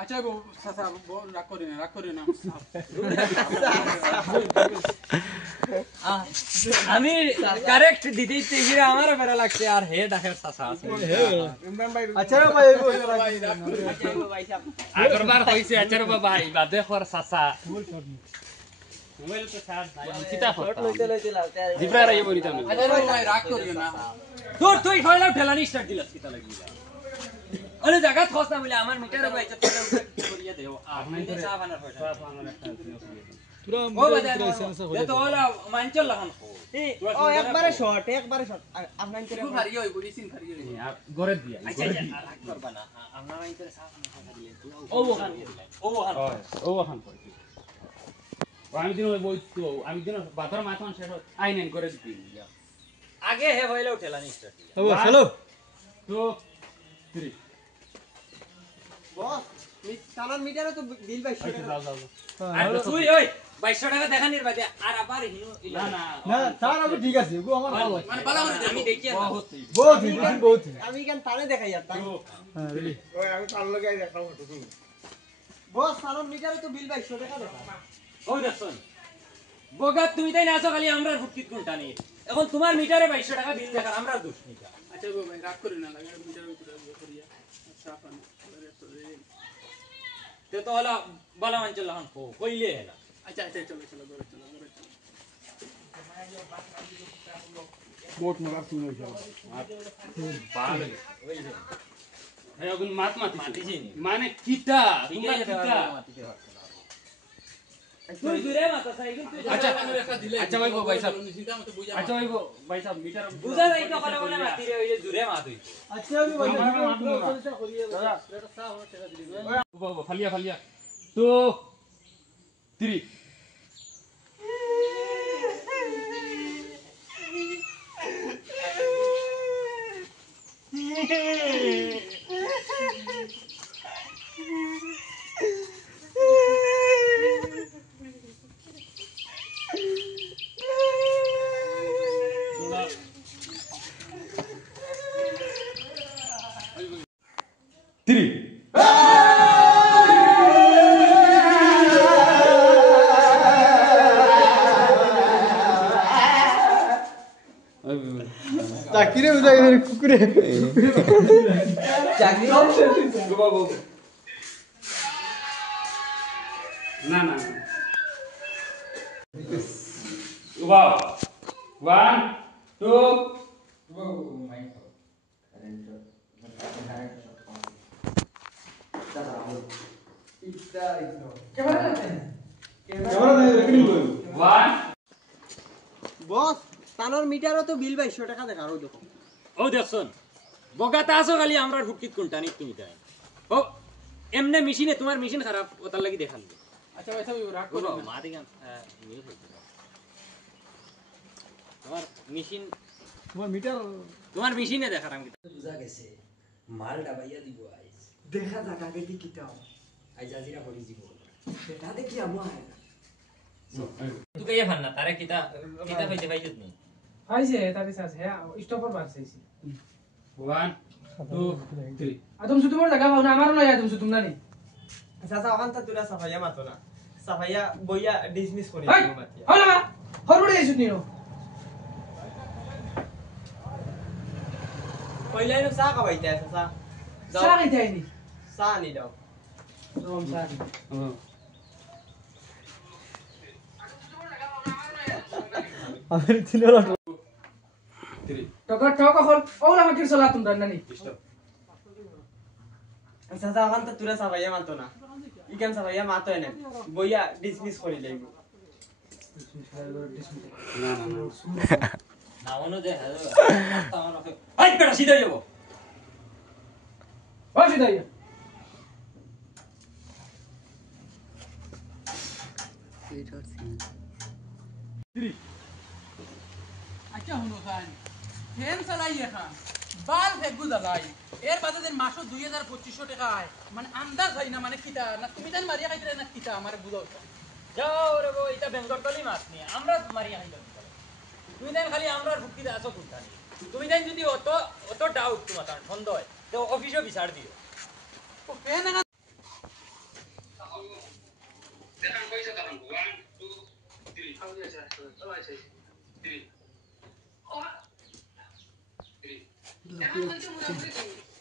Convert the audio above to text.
আচ্ছা গো চাচা রাগ করি না আমি কারেক্ট দিতে হিরা আমার বেড়া লাগছে আর হে ডাকের চাচা আছে আচ্ছা রে ভাই আগরবার কইছে আচ্ছা রে ভাই বাদে খর চাচা মোবাইল তো চার্জ নাই আমি চিতা করতাম জিব্রা রাই বলিতাম আচ্ছা ভাই রাগ করি না তোর তুই ফয়লা ঠেলানি স্টার্ট দিলাস কিতা লাগিলা আরে জায়গা খোঁজ না বলে আমার মিটারে বাইচা তোরা করিয়া দেও আর নাই তো চা বানার হয় চা বানার একটা পুরো ও বাদে তো ওলা মানচল লাগান ও একবারে শর্ট আপনার করে খুব ভারী হই বলিছিন ভারী হই গরে দিয়া আচ্ছা রাগ করবা না আপনার মিটারে চা বানার দিলে ও ওখান কই আমি দিন ওই বইতো আমি দিন বাদর মাথন শেষ আই নেন করে দিবি আগে হে হইলো ঠেলানি স্টার্ট হবো চলো তো 3 বস তানার মিটারে তো বিল 2200 টাকা যাও আর তুই ওই 2200 টাকা দেখানির বাদে আর আবার হিনো না না স্যার আমি ঠিক আছে গো আমার ভালো আছে মানে ভালো করে আমি দেখি বহুত আমি কেন তানে দেখাই আর হ্যাঁ রেডি ওই আমি তার লগে দেখাও ফটো তুমি বস তানার মিটারে তো বিল 2200 টাকা দেখা ওই দেখুন বগা তুমি তাই না আসো খালি আমরার ফুটকিত কোনটা নেই এখন তোমার মিটারে 2200 টাকা বিল দেখার আমরা দোষ নেই আচ্ছা গো ভাই রাগ করি না লাগে মিটার ভিতরে করিয়া আচ্ছা আপন তে তো হলা বালা মানচল লাগান কইলে না আচ্ছা চলো ঘরে চলো মোট মারা শুনে যাও ভালো ওই যে হে ওগুন মাতিছি মানে কিটা তোমরা কিটা তুই দূরে মাতা সাইগুন তুই আচ্ছা আমি একটা দিলে আচ্ছা ভাই ভাই সাহেব চিন্তা মত বুঝা আচ্ছা ভাই সাহেব মিটার বুঝা যাই তো বলে মাতি রে ওই যে দূরে মাত হই আচ্ছা আমি বলি চলটা করিয়ে দাদা এটা চা আমার টাকা দিবি ফালিয়া তো 3 চাকরি বুঝাই কুকুরে চাকরি না wow 1 2 বস তানার মিটারে তো বিল 2200 টাকা দেখা আর দেখো ও দেখছন বগাতা আছো খালি আমরার ফুটকিত কোনটা নি তুমি তাই ও এমনে মেশিনে তোমার মেশিন খারাপ ওটার লাগি দেখাল আচ্ছা ভাই সব রাগ করি না মা দিগান তোমার মেশিনে দেখার আমি বুঝা গেছে মাল ডাবাইয়া দিব আইজ দেখা যাক আগে কি কিটাও আইজ আজিরা করি দিব সেটা দেখি আমার তুই কে ফান্না তারে কিতা পাইতে পাইছিস নি আইছে তারে সাথে স্টপার বাড়ছেছি 1 2 3 আদম সুতুমর জায়গা পাও না আমারও না আদম সুতুম না নি চাচা ওখান তা তুরা সাফাইয়া মাতো না সাফাইয়া বইয়া ডিসমিস করি হাই মাতিয়া হলা হরবড়ে আইছুত নিও কইলাইনো চা খাবাইতে চাচা চা খাইতে আইনি চা নি দাও রম চা আমার তিনলা 3 টক হল ওলা মাকির চলা তোমরা নানি চাচা ওখান তা তুরা সাফাইয়া মাতো না ইকান সাফাইয়া মাতো না বইয়া ডিসমিস করি লাইব না ওনো দে আমার আই বেটা সিধা যাবো ও সিধাইয়া আচ্ছা হুনো খান ফ্যান চালাই এখন বাল ফেকু জ্বালাই এর বাদে যে মাসো 2200 টাকা আয় মানে আন্দাজ হয় না মানে কিতা না তুমি তান মারিয়া খাইতে না কিতা আমারে বুঝাও যাও রে বো এটা বেঙ্গল তলি মাছ নি আমরা মারিয়া খাইলাম তুমি দেন খালি আমরার ভুক্তি আছো কোনটা তুমি দেন যদি অত ডাউট তোমার সন্দেহ হয় তো অফিসে বিচার দিও ও ফ্যান এখন বলতে মোরা